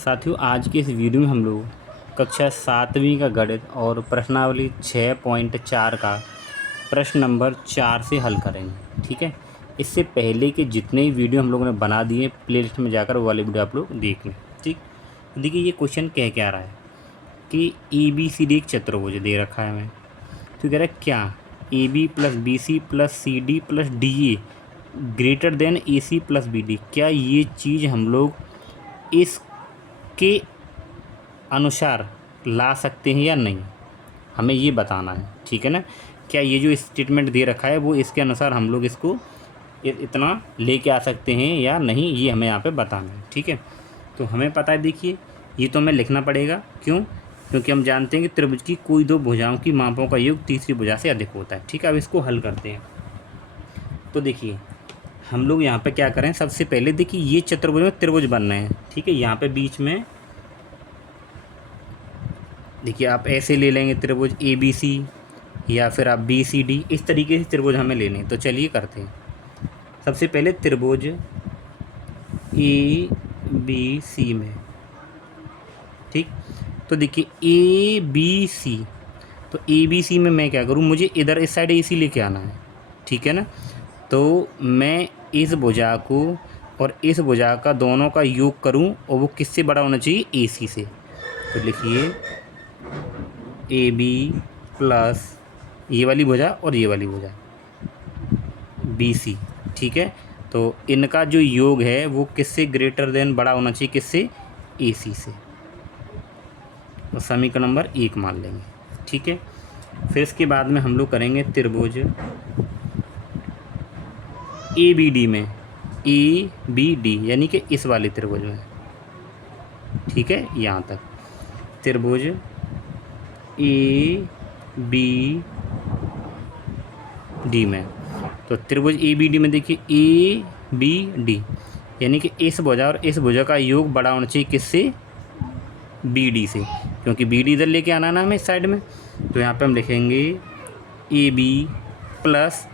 साथियों, आज के इस वीडियो में हम लोग कक्षा 7वीं का गणित और प्रश्नावली 6.4 का प्रश्न नंबर 4 से हल करेंगे। ठीक है, इससे पहले के जितने भी वीडियो हम लोगों ने बना दिए प्लेलिस्ट में जाकर वो वाले वीडियो आप लोग देख लें। ठीक, तो देखिए ये क्वेश्चन कह क्या रहा है कि ABCD एक चतुर्भुज दे रखा है हमें। तो कह रहा है क्या AB plus BC plus CD plus DA greater than AC plus BD, क्या ये चीज़ हम लोग इसके अनुसार ला सकते हैं या नहीं, हमें ये बताना है। ठीक है ना, क्या ये जो स्टेटमेंट दे रखा है वो इसके अनुसार हम लोग इसको इतना लेके आ सकते हैं या नहीं, ये हमें यहाँ पे बताना है। ठीक है, तो हमें पता है, देखिए ये तो हमें लिखना पड़ेगा। क्यों? क्योंकि हम जानते हैं कि त्रिभुज की कोई दो भुजाओं की मापों का योग तीसरी भुजा से अधिक होता है। ठीक है, अब इसको हल करते हैं। तो देखिए हम लोग यहाँ पे क्या करें, सबसे पहले देखिए ये चतुर्भुज में त्रिभुज बन रहे हैं। ठीक है, यहाँ पे बीच में देखिए आप ऐसे ले लेंगे त्रिभुज ABC या फिर आप BCD, इस तरीके से त्रिभुज हमें लेने। तो चलिए करते हैं। सबसे पहले त्रिभुज ABC में, ठीक, तो देखिए ABC, तो ABC में मैं क्या करूँ, मुझे इधर इस साइड AC लेके आना है। ठीक है ना, तो मैं इस भुजा को और इस भुजा का दोनों का योग करूं और वो किससे बड़ा होना चाहिए, AC से। तो लिखिए AB प्लस ये वाली भुजा और ये वाली भुजा BC। ठीक है, तो इनका जो योग है वो किससे ग्रेटर देन बड़ा होना चाहिए, किससे, AC से। तो समीकरण नंबर 1 मान लेंगे। ठीक है, फिर इसके बाद में हम लोग करेंगे त्रिभुज ABD में, ABD यानी कि इस वाले त्रिभुज में। ठीक है, यहाँ तक त्रिभुज ABD में। तो त्रिभुज ABD में देखिए ABD यानी कि इस भुजा और इस भुजा का योग बड़ा होना चाहिए किससे, BD से, क्योंकि BD इधर लेके आना ना हमें इस साइड में। तो यहाँ पे हम लिखेंगे AB प्लस,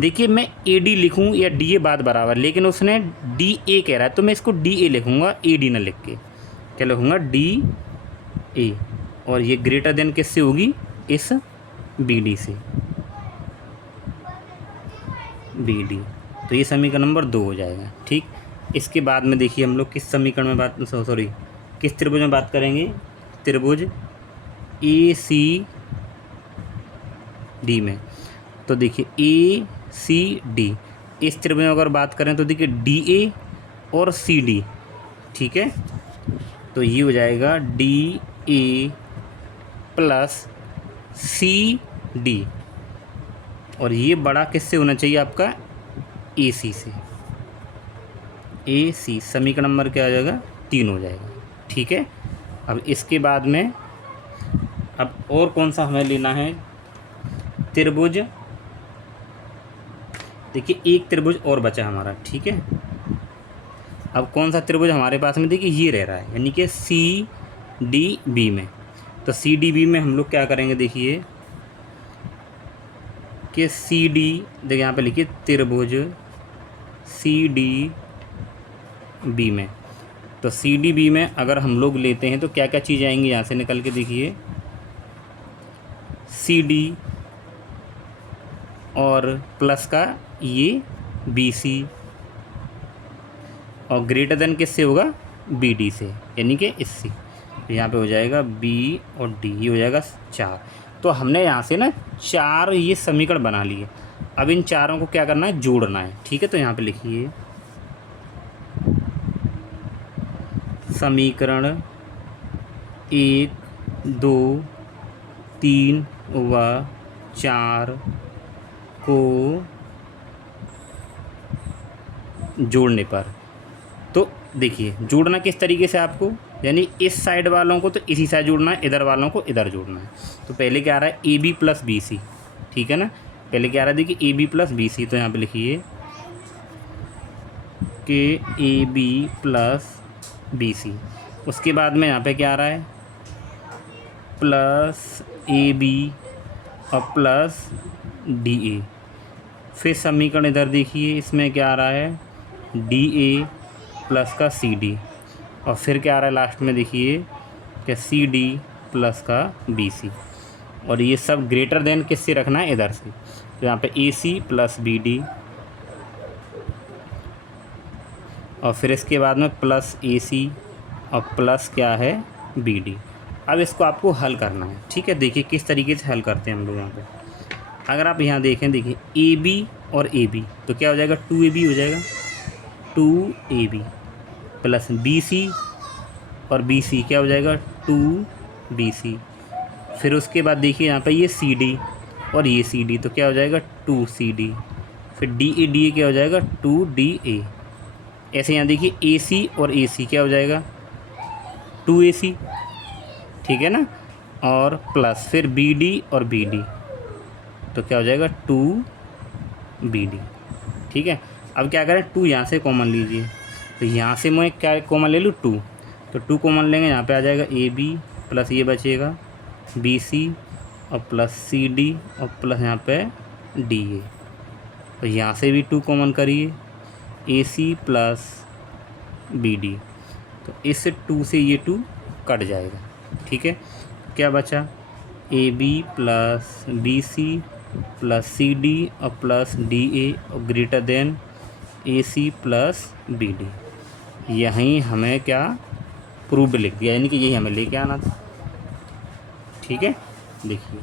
देखिए मैं AD लिखूँ या DA बात बराबर, लेकिन उसने DA कह रहा है तो मैं इसको DA लिखूँगा, AD ना लिख के। क्या लिखूँगा, DA, और ये ग्रेटर देन किससे होगी, इस BD से, BD। तो ये समीकरण नंबर 2 हो जाएगा। ठीक, इसके बाद में देखिए हम लोग किस समीकरण में बात, सॉरी किस त्रिभुज में बात करेंगे, त्रिभुज ACD में। तो देखिए ACD, इस त्रिभुज में अगर बात करें तो देखिए DA और CD। ठीक है, तो ये हो जाएगा DA प्लस CD, और ये बड़ा किससे होना चाहिए आपका, AC से, AC। समीकरण नंबर क्या हो जाएगा, 3 हो जाएगा। ठीक है, अब इसके बाद में अब और कौन सा हमें लेना है, त्रिभुज, देखिए एक त्रिभुज और बचा हमारा। ठीक है, अब कौन सा त्रिभुज हमारे पास में, देखिए ये रह रहा है, यानी कि CDB में। तो CDB में हम लोग क्या करेंगे, देखिए कि CD, देखिए यहाँ पे लिखिए त्रिभुज CDB में। तो CDB में अगर हम लोग लेते हैं तो क्या क्या चीज़ आएंगी यहाँ से निकल के, देखिए CD और प्लस का ये BC, और ग्रेटर देन किससे होगा, BD से, यानी कि इससे। तो यहाँ पे हो जाएगा B और D, ये हो जाएगा 4। तो हमने यहाँ से ना 4 ये समीकरण बना लिए। अब इन चारों को क्या करना है, जोड़ना है। ठीक है, तो यहाँ पे लिखिए समीकरण 1, 2, 3 व 4 को जोड़ने पर, तो देखिए जोड़ना किस तरीके से आपको, यानी इस साइड वालों को तो इसी साइड जोड़ना है, इधर वालों को इधर जोड़ना है। तो पहले क्या आ रहा है, AB प्लस BC। ठीक है ना, पहले क्या आ रहा है, देखिए AB प्लस BC। तो यहाँ पे लिखिए कि AB प्लस BC। उसके बाद में यहाँ पे क्या आ रहा है, प्लस AB और प्लस DA। फिर समीकरण इधर देखिए, इसमें क्या आ रहा है, DA प्लस का CD, और फिर क्या आ रहा है लास्ट में देखिए कि सी डी प्लस का बी सी, और ये सब ग्रेटर देन किससे रखना है, इधर से। तो यहाँ पे ए सी प्लस बी डी, और फिर इसके बाद में प्लस ए सी और प्लस क्या है, बी डी। अब इसको आपको हल करना है, ठीक है। देखिए किस तरीके से हल करते हैं हम लोग यहाँ पे। अगर आप यहाँ देखें, देखिए ए बी और ए बी, तो क्या हो जाएगा, 2AB हो जाएगा, 2AB प्लस बी सी और बी सी क्या हो जाएगा, 2BC। फिर उसके बाद देखिए यहाँ पे ये सी डी और ये सी डी, तो क्या हो जाएगा, 2CD। फिर डी ए क्या हो जाएगा, 2DA। ऐसे यहाँ देखिए ए सी और ए सी क्या हो जाएगा, 2AC, ठीक है ना। और प्लस फिर बी डी और बी डी, तो क्या हो जाएगा, 2BD, ठीक है। अब क्या करें, 2 यहाँ से कॉमन लीजिए, तो यहाँ से मैं क्या कॉमन ले लूँ, 2, तो 2 कॉमन लेंगे, यहाँ पे आ जाएगा AB प्लस ये बचेगा BC और प्लस CD और प्लस यहाँ पे DA। तो यहाँ से भी 2 कॉमन करिए, AC प्लस BD, तो इस 2 से ये 2 कट जाएगा, ठीक है। क्या बचा, AB plus BC plus CD और प्लस DA और greater than AC plus BD। यहीं हमें क्या प्रूव्ड लिख दिया, यानी कि यही हमें लेके आना था, ठीक है। देखिए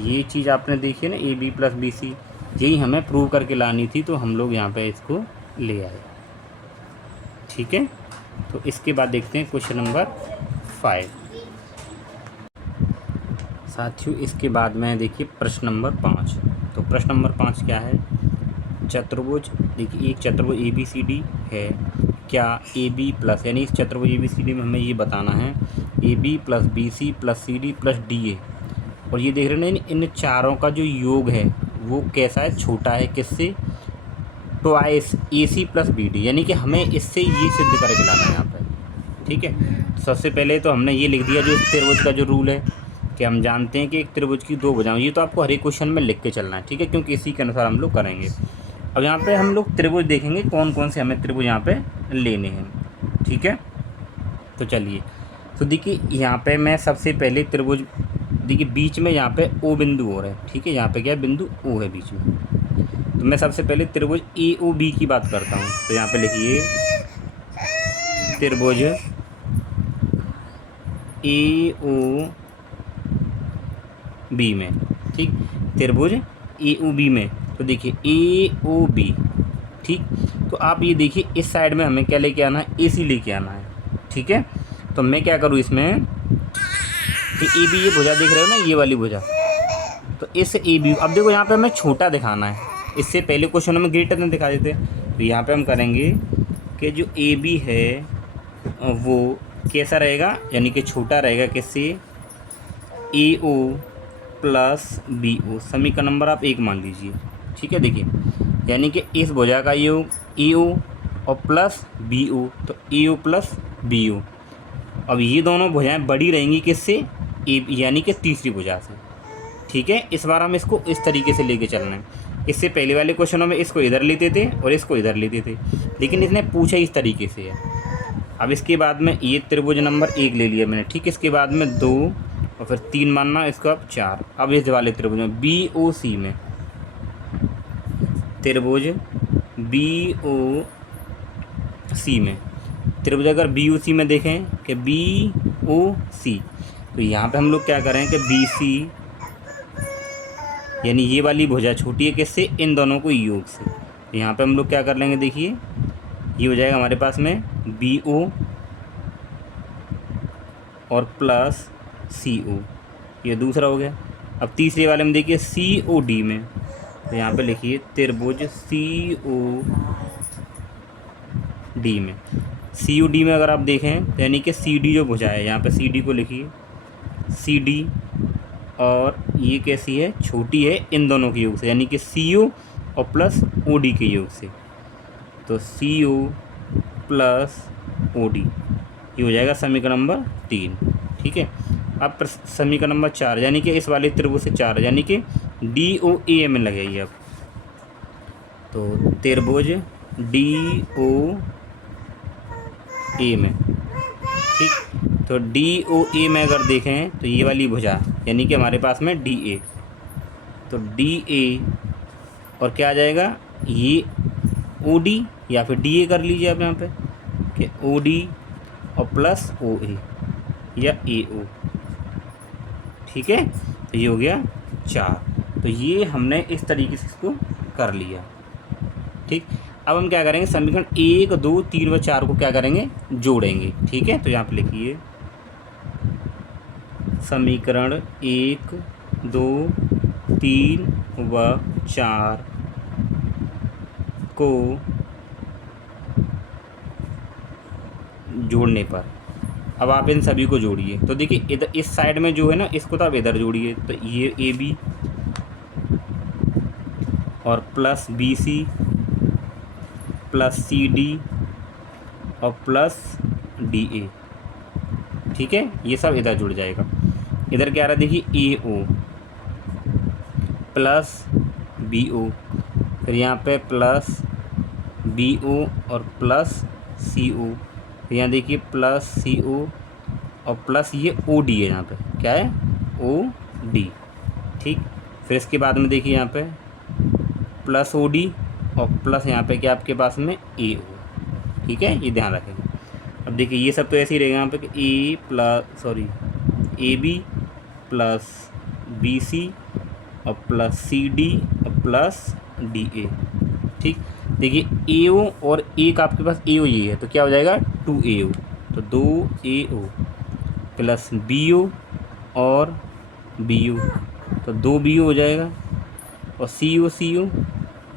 ये चीज़ आपने देखी है ना, AB प्लस BC, यही हमें प्रूव करके लानी थी, तो हम लोग यहाँ पे इसको ले आए, ठीक है। तो इसके बाद देखते हैं क्वेश्चन नंबर 5 साथियों। इसके बाद में देखिए प्रश्न नंबर 5। तो प्रश्न नंबर 5 क्या है, चतुर्भुज, देखिए एक चतुर्भुज ABCD है, क्या AB प्लस, यानी इस चतुर्भुज ABCD में हमें ये बताना है AB plus BC plus CD plus DA, और ये देख रहे हैं इन चारों का जो योग है वो कैसा है, छोटा है, किससे, ट्वाइस AC प्लस BD, यानी कि हमें इससे ये सिद्ध करके लाना है यहाँ पर, ठीक है। सबसे पहले तो हमने ये लिख दिया जो इस त्रिभुज का जो रूल है, कि हम जानते हैं कि एक त्रिभुज की 2 भुजाएं, ये तो आपको हर एक क्वेश्चन में लिख के चलना है, ठीक है, क्योंकि इसी के अनुसार हम लोग करेंगे। अब यहाँ पे हम लोग त्रिभुज देखेंगे कौन कौन से हमें त्रिभुज यहाँ पे लेने हैं, ठीक है। तो चलिए, तो देखिए यहाँ पे मैं सबसे पहले त्रिभुज, देखिए बीच में यहाँ पे O बिंदु हो रहा है, ठीक है, यहाँ पे क्या है, बिंदु O है बीच में। तो मैं सबसे पहले त्रिभुज AOB की बात करता हूँ, तो यहाँ पे लिखिए त्रिभुज AOB में, ठीक, त्रिभुज AOB में, तो देखिए AOB, ठीक। तो आप ये देखिए इस साइड में हमें क्या लेके आना है, AC लेके आना है, ठीक है। तो मैं क्या करूँ इसमें कि AB ये भुजा देख रहे हो ना, ये वाली भुजा, तो इस AB, अब देखो यहाँ पे हमें छोटा दिखाना है, इससे पहले क्वेश्चन में ग्रेटर देन दिखा देते। तो यहाँ पे हम करेंगे कि जो AB है वो कैसा रहेगा, यानी कि छोटा रहेगा, किससे, AO प्लस BO, समीकरण नंबर आप 1 मान लीजिए, ठीक है। देखिए यानी कि इस भुजा का योग AO और प्लस BO, तो AO प्लस BO। अब ये दोनों भुजाएं बड़ी रहेंगी किससे, यानी कि तीसरी भुजा से, ठीक है। इस बार हम इसको इस तरीके से लेके चलना है। इससे पहले वाले क्वेश्चनों में इसको इधर लेते थे और इसको इधर लेते थे, लेकिन इसने पूछा इस तरीके से है। अब इसके बाद में ये त्रिभुज नंबर 1 ले लिया मैंने, ठीक। इसके बाद में 2 और फिर 3 मानना, इसका 4। अब इस वाले त्रिभुज में BOC में, त्रिभुज BOC में, त्रिभुज अगर BOC में देखें कि BOC, तो यहाँ पे हम लोग क्या करें कि BC, यानी ये वाली भुजा छोटी है किससे, इन दोनों को योग से। तो यहाँ पे हम लोग क्या कर लेंगे, देखिए ये हो जाएगा हमारे पास में BO और प्लस CO, ये दूसरा हो गया। अब तीसरे वाले में देखिए COD में, तो यहाँ पे लिखिए त्रिभुज COD में। COD में अगर आप देखें तो यानी कि CD जो भुजा है, यहाँ पे CD को लिखिए CD, और ये कैसी है, छोटी है, इन दोनों के योग से, यानी कि CO और प्लस OD के योग से। तो CO प्लस OD, ये हो जाएगा समीकरण नंबर 3, ठीक है। अब समीकरण नंबर 4, यानी कि इस वाले त्रिभुज से 4, यानी कि DOA में लगाइए अब। तो त्रिभुज ए में, ठीक। तो डी ओ ए में अगर देखें तो ये वाली भुजा यानी कि हमारे पास में डी ए, तो डी ए और क्या आ जाएगा ये ओ डी या फिर डी ए कर लीजिए आप यहाँ पे कि ओ डी और प्लस ओ ए या ए ओ, ठीक है। तो ये हो गया 4। तो ये हमने इस तरीके से इसको कर लिया, ठीक। अब हम क्या करेंगे समीकरण 1 2 3 व 4 को क्या करेंगे जोड़ेंगे, ठीक है। तो यहाँ पे लिखिए समीकरण 1 2 3 व 4 को जोड़ने पर अब आप इन सभी को जोड़िए। तो देखिए इधर इस साइड में जो है ना इसको तो आप इधर जोड़िए, तो ये ए बी और plus B C plus C D और प्लस डी ए, ठीक है। ये सब इधर जुड़ जाएगा। इधर क्या आ रहा है देखिए ए ओ प्लस बी ओ, फिर यहाँ पे प्लस बी ओ और प्लस सी ओ, फिर यहाँ देखिए प्लस सी ओ और प्लस ये ओ डी है, यहाँ पे क्या है ओ डी, ठीक। फिर इसके बाद में देखिए यहाँ पे प्लस ओ डी और प्लस यहाँ पे क्या आपके पास में ए ओ, ठीक है। ये ध्यान रखेंगे। अब देखिए ये सब तो ऐसे ही रहेगा यहाँ पे कि A plus A B plus B C और प्लस सी डी और प्लस डी ए, ठीक। देखिए ए ओ और एक आपके पास ए ओ ये है तो क्या हो जाएगा 2 ए ओ, तो 2 ए ओ प्लस बी ओ और बी ओ, तो 2 बी ओ हो जाएगा और C O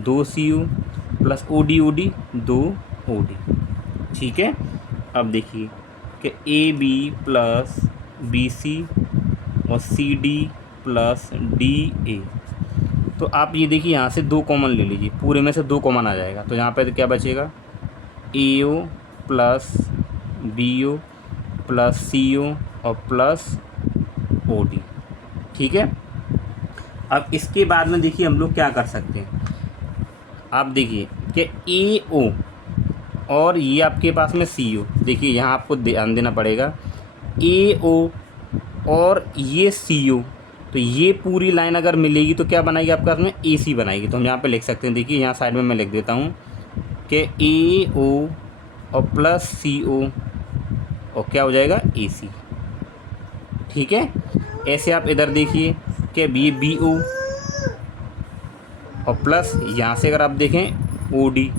2 C O plus O D 2 O D, ठीक है। अब देखिए कि A B plus B C और C D plus D A, तो आप ये देखिए यहाँ से 2 कॉमन ले लीजिए, पूरे में से 2 कॉमन आ जाएगा। तो यहाँ पे तो क्या बचेगा A O plus B O plus C O और प्लस ओ डी, ठीक है। अब इसके बाद में देखिए हम लोग क्या कर सकते हैं, आप देखिए कि ए ओ और ये आपके पास में सी ओ, देखिए यहाँ आपको ध्यान देना पड़ेगा ए ओ और ये सी ओ, तो ये पूरी लाइन अगर मिलेगी तो क्या बनाएगी आपके पास में ए सी बनाएगी। तो हम यहाँ पे लिख सकते हैं, देखिए यहाँ साइड में मैं लिख देता हूँ कि ए ओ और प्लस सी ओ और क्या हो जाएगा ए सी, ठीक है। ऐसे आप इधर देखिए कि बी ओ और प्लस यहाँ से अगर आप देखें ओ डी,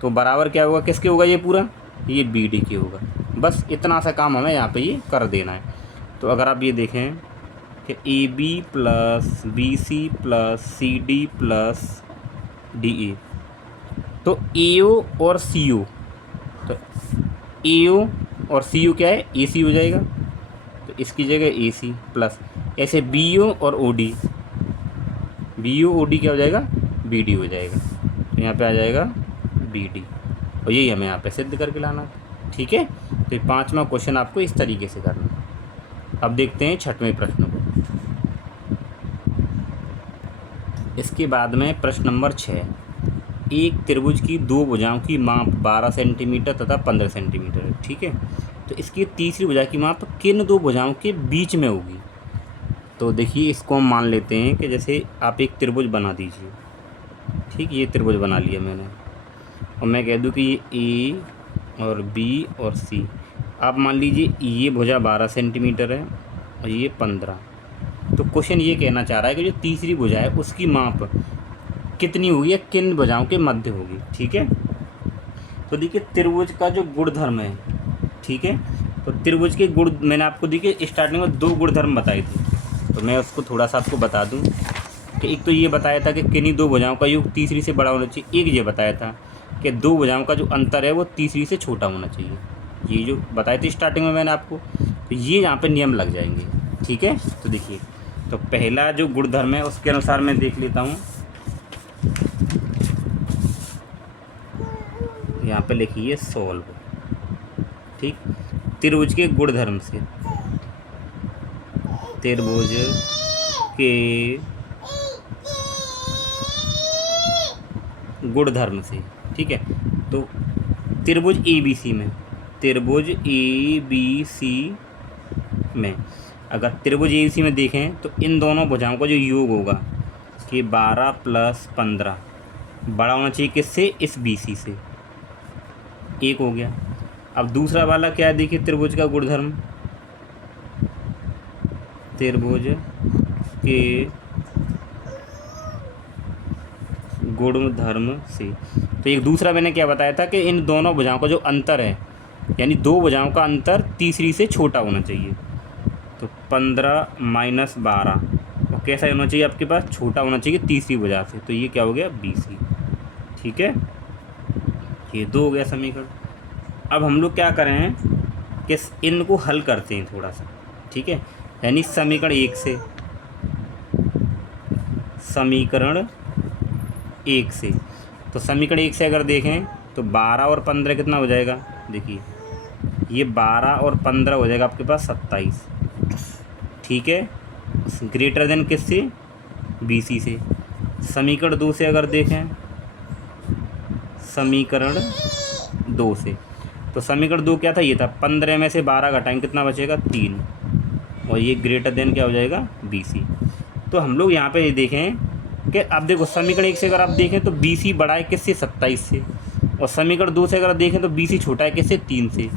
तो बराबर क्या होगा किसके होगा ये पूरा ये बी डी के होगा। बस इतना सा काम हमें यहाँ पे ये कर देना है। तो अगर आप ये देखें कि A B plus B C plus C D plus D A, तो ए ओ और सी ओ, तो ए ओ और सी ओ क्या है ए सी हो जाएगा, तो इसकी जगह ए सी प्लस ऐसे बी ओ और O D, B O D क्या हो जाएगा बी डी हो जाएगा, तो यहाँ पे आ जाएगा बी डी, और यही हमें यहाँ पे सिद्ध करके लाना है, ठीक है। तो ये 5वां क्वेश्चन आपको इस तरीके से करना है। अब देखते हैं 6वें प्रश्न को। इसके बाद में प्रश्न नंबर 6, एक त्रिभुज की 2 भुजाओं की माप 12 सेंटीमीटर तथा 15 सेंटीमीटर है, ठीक है। तो इसकी तीसरी भुजा की माप किन 2 भुजाओं के बीच में होगी। तो देखिए इसको हम मान लेते हैं कि जैसे आप एक त्रिभुज बना दीजिए, ठीक। ये त्रिभुज बना लिया मैंने और मैं कह दूं कि ये ए और बी और सी, आप मान लीजिए ये भुजा 12 सेंटीमीटर है और ये 15। तो क्वेश्चन ये कहना चाह रहा है कि जो तीसरी भुजा है उसकी माप कितनी होगी या किन भुजाओं के मध्य होगी, ठीक है। तो देखिए त्रिभुज का जो गुणधर्म है, ठीक है, तो त्रिभुज के गुण मैंने आपको देखिए स्टार्टिंग में 2 गुणधर्म बताए थे, तो मैं उसको थोड़ा सा आपको बता दूं कि एक तो ये बताया था कि किन्हीं 2 भुजाओं का योग तीसरी से बड़ा होना चाहिए, एक ये बताया था कि 2 भुजाओं का जो अंतर है वो तीसरी से छोटा होना चाहिए। ये जो बताए थे स्टार्टिंग में मैंने आपको, तो ये यहाँ पे नियम लग जाएंगे, ठीक है। तो देखिए तो पहला जो गुणधर्म है उसके अनुसार मैं देख लेता हूँ, यहाँ पे लिखिए सॉल्व, ठीक। त्रिभुज के गुणधर्म से, त्रिभुज के गुणधर्म से, ठीक है। तो त्रिभुज ABC में, त्रिभुज ABC में अगर त्रिभुज ABC में देखें तो इन दोनों भुजाओं का जो योग होगा कि 12 + 15 बड़ा होना चाहिए किससे, इस BC से, एक हो गया। अब दूसरा वाला क्या है, देखिए त्रिभुज का गुणधर्म, त्रिभुज के गुणधर्म से, तो एक दूसरा मैंने क्या बताया था कि इन दोनों भुजाओं का जो अंतर है, यानी दो भुजाओं का अंतर तीसरी से छोटा होना चाहिए। तो 15 - 12 और कैसा होना चाहिए आपके पास, छोटा होना चाहिए तीसरी भुजा से, तो ये क्या हो गया, BC। ठीक है, ये 2 हो गया समीकरण। अब हम लोग क्या करें कि इनको हल करते हैं थोड़ा सा, ठीक है। यानी समीकरण 1 से, समीकरण 1 से, तो समीकरण 1 से अगर देखें तो 12 और 15 कितना हो जाएगा, देखिए ये 12 और 15 हो जाएगा आपके पास 27। ठीक है, ग्रेटर देन किससे, BC से। समीकरण 2 से अगर देखें, समीकरण 2 से, तो समीकरण 2 क्या था, ये था 15 में से 12 घटाएंगे कितना बचेगा, 3, और ये ग्रेटर देन क्या हो जाएगा, BC। तो हम लोग यहाँ पे ये देखें कि अब देखो समीकरण 1 से अगर आप देखें तो BC बड़ा है किससे, 27 से, और समीकरण 2 से अगर देखें तो BC छोटा है किससे, 3 से।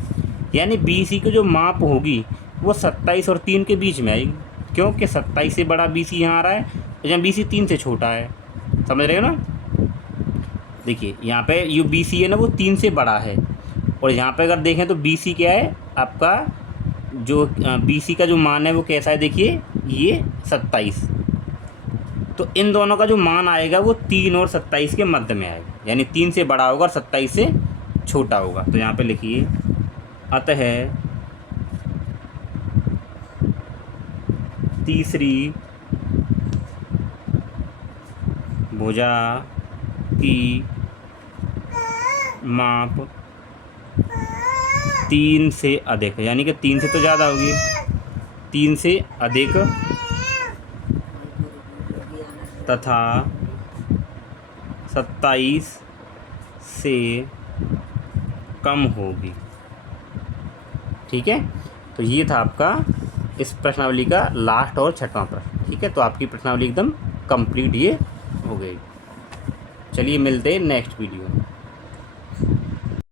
यानी BC की जो माप होगी वो 27 और 3 के बीच में आएगी, क्योंकि 27 से बड़ा BC यहाँ आ रहा है, तो यहाँ BC 3 से छोटा है, समझ रहे हो ना। देखिए यहाँ पे जो BC है ना वो 3 से बड़ा है, और यहाँ पे अगर देखें तो BC क्या है आपका, जो BC का जो मान है वो कैसा है, देखिए ये 27। तो इन दोनों का जो मान आएगा वो 3 और 27 के मध्य में आएगा, यानी 3 से बड़ा होगा और 27 से छोटा होगा। तो यहाँ पे लिखिए, अतः तीसरी भुजा की माप 3 से अधिक, यानी कि 3 से तो ज़्यादा होगी, 3 से अधिक तथा 27 से कम होगी। ठीक है, तो ये था आपका इस प्रश्नावली का लास्ट और छठवां प्रश्न। ठीक है, तो आपकी प्रश्नावली एकदम कंप्लीट ये हो गई। चलिए मिलते हैं नेक्स्ट वीडियो में।